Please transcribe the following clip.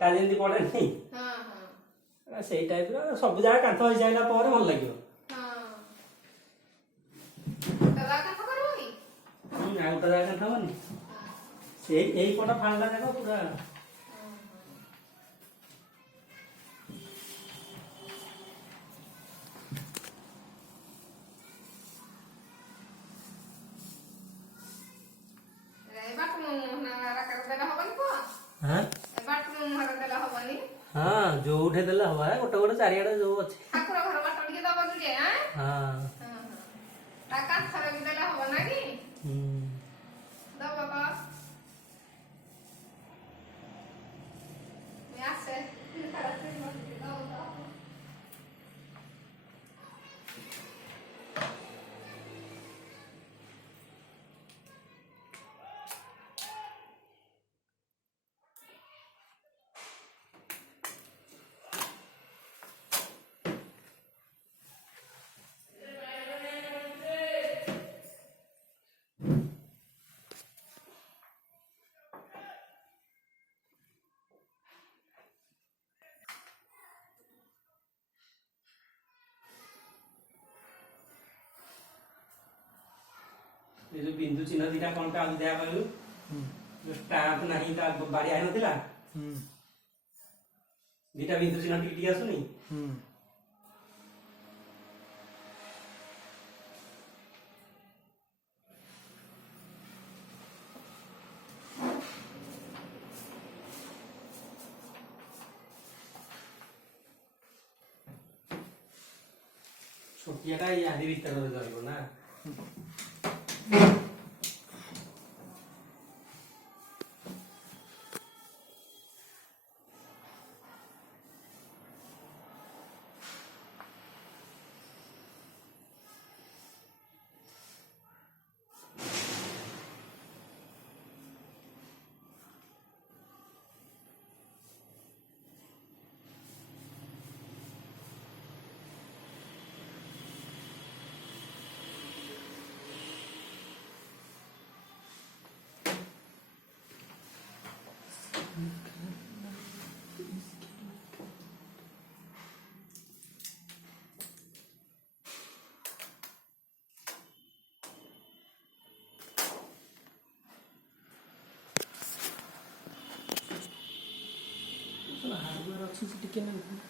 ଇଟା ଯେମିତି ପଡେନି ସେଇ ଟାଇପର ସବୁ ଜାଗା କାନ୍ଥ ହେଇସାରିଲା ପରେ ଭଲ ଲାଗିବ। ଆଉ ଗୋଟେ ଜାଗା କାନ୍ଥ ହବନି ସେଇ ଏଇ ପଟ ଫାଳଟା ଯାକ ପୁରା ହଁ ଯୋଉଠି ଦେଲେ ହବ ଗୋଟେ ଗୋଟେ ଚାରିଆଡେ ଯୋଉ ଅଛି ଠାକୁର ଘର ବାଟ ଟିକେ ଦବ ଟିକେ ତା କାନ୍ଥରେ ବି ଦେଲେ ହବ ନା କି ଦବ ବା ଆସେ ये जो बिंदु चिन्ह दिटा कौन टा दिया कहलु जो स्टाम्प नहीं ता बाड़ी आइ नथिला दिटा बिंदु चिन्ह टिक टिक आसुनी छोटियाटा आदि भीतर धरब ना हार्डवेयर अच्छी से टिके नहीं